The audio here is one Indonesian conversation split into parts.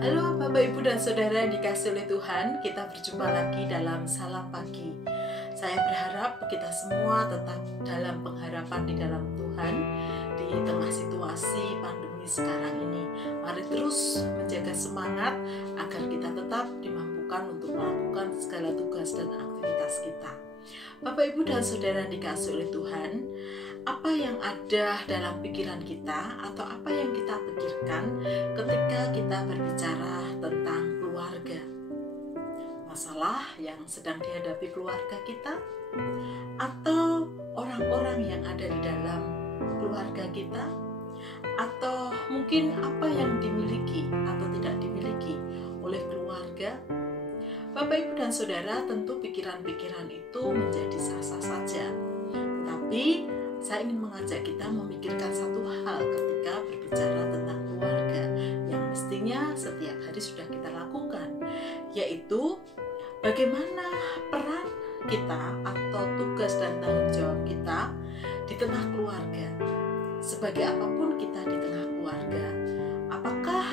Halo Bapak Ibu dan Saudara yang dikasihi oleh Tuhan, kita berjumpa lagi dalam Salam Pagi. Saya berharap kita semua tetap dalam pengharapan di dalam Tuhan di tengah situasi pandemi sekarang ini. Mari terus menjaga semangat agar kita tetap dimampukan untuk melakukan segala tugas dan aktivitas kita. Bapak Ibu dan Saudara yang dikasihi oleh Tuhan, apa yang ada dalam pikiran kita atau apa yang kita pikirkan ketika kita berbicara tentang keluarga? Masalah yang sedang dihadapi keluarga kita atau orang-orang yang ada di dalam keluarga kita, atau mungkin apa yang dimiliki atau tidak dimiliki oleh keluarga. Bapak Ibu dan Saudara, tentu pikiran-pikiran itu menjadi sah-sah saja, tapi saya ingin mengajak kita memikirkan satu hal ketika berbicara tentang keluarga yang mestinya setiap hari sudah kita lakukan, yaitu bagaimana peran kita atau tugas dan tanggung jawab kita di tengah keluarga. Sebagai apapun kita di tengah keluarga, apakah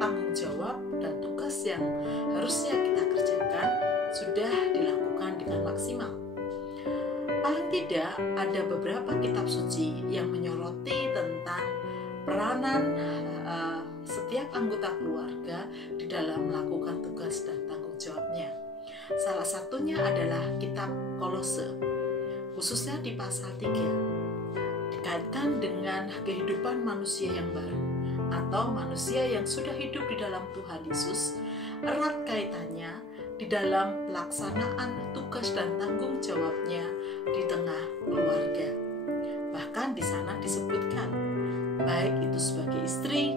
tanggung jawab dan tugas yang harusnya kita kerjakan sudah dilakukan dengan maksimal? Paling tidak ada beberapa kitab suci yang menyoroti tentang peranan setiap anggota keluarga di dalam melakukan tugas dan tanggung jawabnya. Salah satunya adalah kitab Kolose, khususnya di pasal 3, dikaitkan dengan kehidupan manusia yang baru atau manusia yang sudah hidup di dalam Tuhan Yesus. Erat kaitannya di dalam pelaksanaan tugas dan tanggung jawabnya di tengah keluarga. Bahkan di sana disebutkan, baik itu sebagai istri,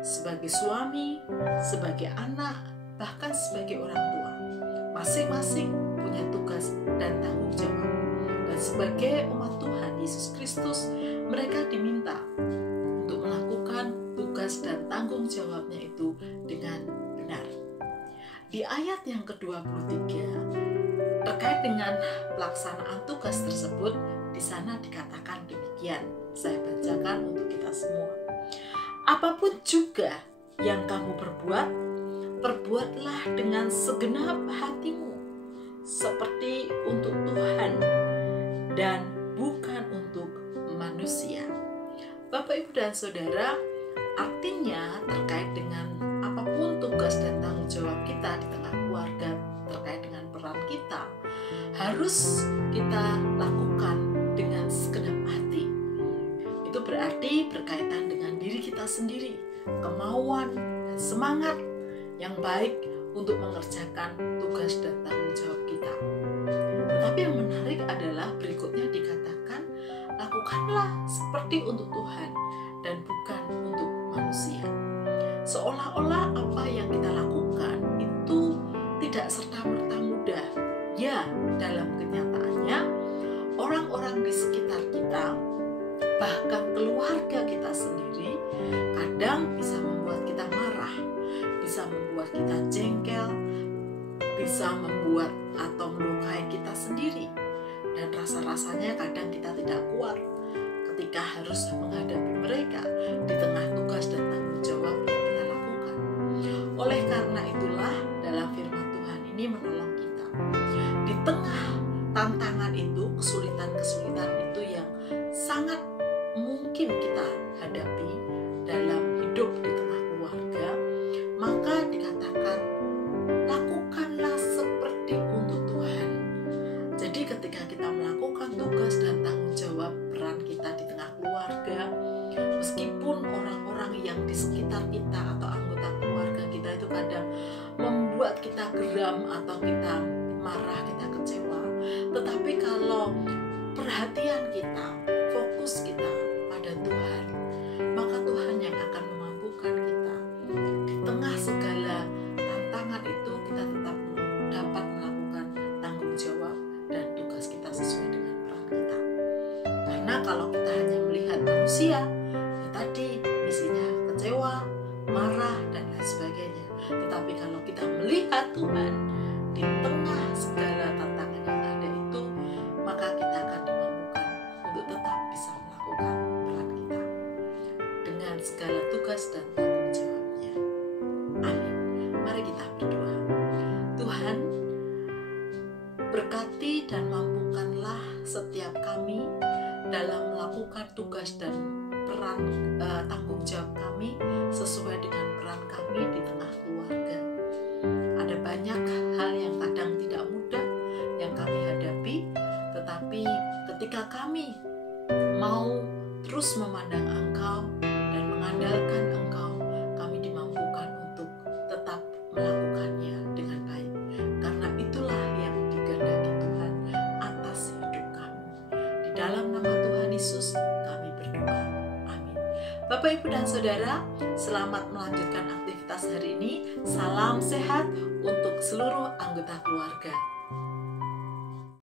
sebagai suami, sebagai anak, bahkan sebagai orang tua, masing-masing punya tugas dan tanggung jawab. Dan sebagai umat Tuhan Yesus Kristus, mereka diminta untuk melakukan tugas dan tanggung jawabnya itu dengan benar. Di ayat yang ke-23 terkait dengan pelaksanaan tugas tersebut, di sana dikatakan demikian. Saya bacakan untuk kita semua. Apapun juga yang kamu perbuat, perbuatlah dengan segenap hatimu, seperti untuk Tuhan dan bukan untuk manusia. Bapak, Ibu, dan Saudara, artinya terkait dengan apapun tugas dan tanggung jawab kita di tengah keluarga, terkait dengan peran kita, harus kita lakukan dengan segenap hati. Itu berarti berkaitan dengan diri kita sendiri, kemauan dan semangat yang baik untuk mengerjakan tugas dan tanggung jawab kita. Tetapi yang menarik adalah berikutnya dikatakan, lakukanlah seperti untuk Tuhan dan bukan untuk manusia. Seolah-olah apa yang kita lakukan itu tidak serta-merta mudah. Ya, dalam kenyataannya orang-orang di sekitar kita, bahkan keluarga kita sendiri, kadang bisa membuat kita marah, bisa membuat kita jengkel, bisa membuat atau melukai kita sendiri. Dan rasa-rasanya kadang kita tidak kuat ketika harus menghadapi mereka di tengah tugas dan tanggung jawab yang kita lakukan. Oleh karena itulah dalam firman Tuhan ini menolong kita. Di tengah tantangan itu, kesulitan-kesulitan itu yang sangat mungkin kita hadapi dalam hidup di tengah keluarga, maka dikatakan, lakukanlah seperti untuk Tuhan. Jadi ketika kita melakukan tugas dan tanggung jawab peran kita di tengah keluarga, meskipun orang-orang yang di sekitar kita atau anggota keluarga kita itu kadang membuat kita geram atau kita marah, kita kecewa, tetapi kalau perhatian kita, fokus kita pada Tuhan, maka Tuhan yang akan memampukan kita. Di tengah segala tantangan itu, kita tetap dapat melakukan tanggung jawab dan tugas kita sesuai dengan peran kita. Karena kalau kita hanya melihat manusia, ya tadi isinya kecewa, marah, dan lain sebagainya. Tetapi kalau kita melihat Tuhan di tengah segala tantangan yang ada itu, maka kita akan dimampukan untuk tetap bisa melakukan peran kita dengan segala tugas dan tanggung jawabnya. Amin. Berkati dan mampukanlah setiap kami dalam melakukan tugas dan peran tanggung jawab kami sesuai dengan peran kami di tengah keluarga. Ada banyak hal yang kadang tidak mudah yang kami hadapi, tetapi ketika kami mau terus memandang Engkau dan mengandalkan Engkau, kami dimampukan untuk tetap melakukannya dengan baik. Karena itulah yang dikehendaki Tuhan atas hidup kami. Di dalam nama Tuhan Yesus kami berdoa. Amin. Bapak, Ibu, dan Saudara, selamat melanjutkan aktivitas hari ini. Salam sehat untuk seluruh anggota keluarga.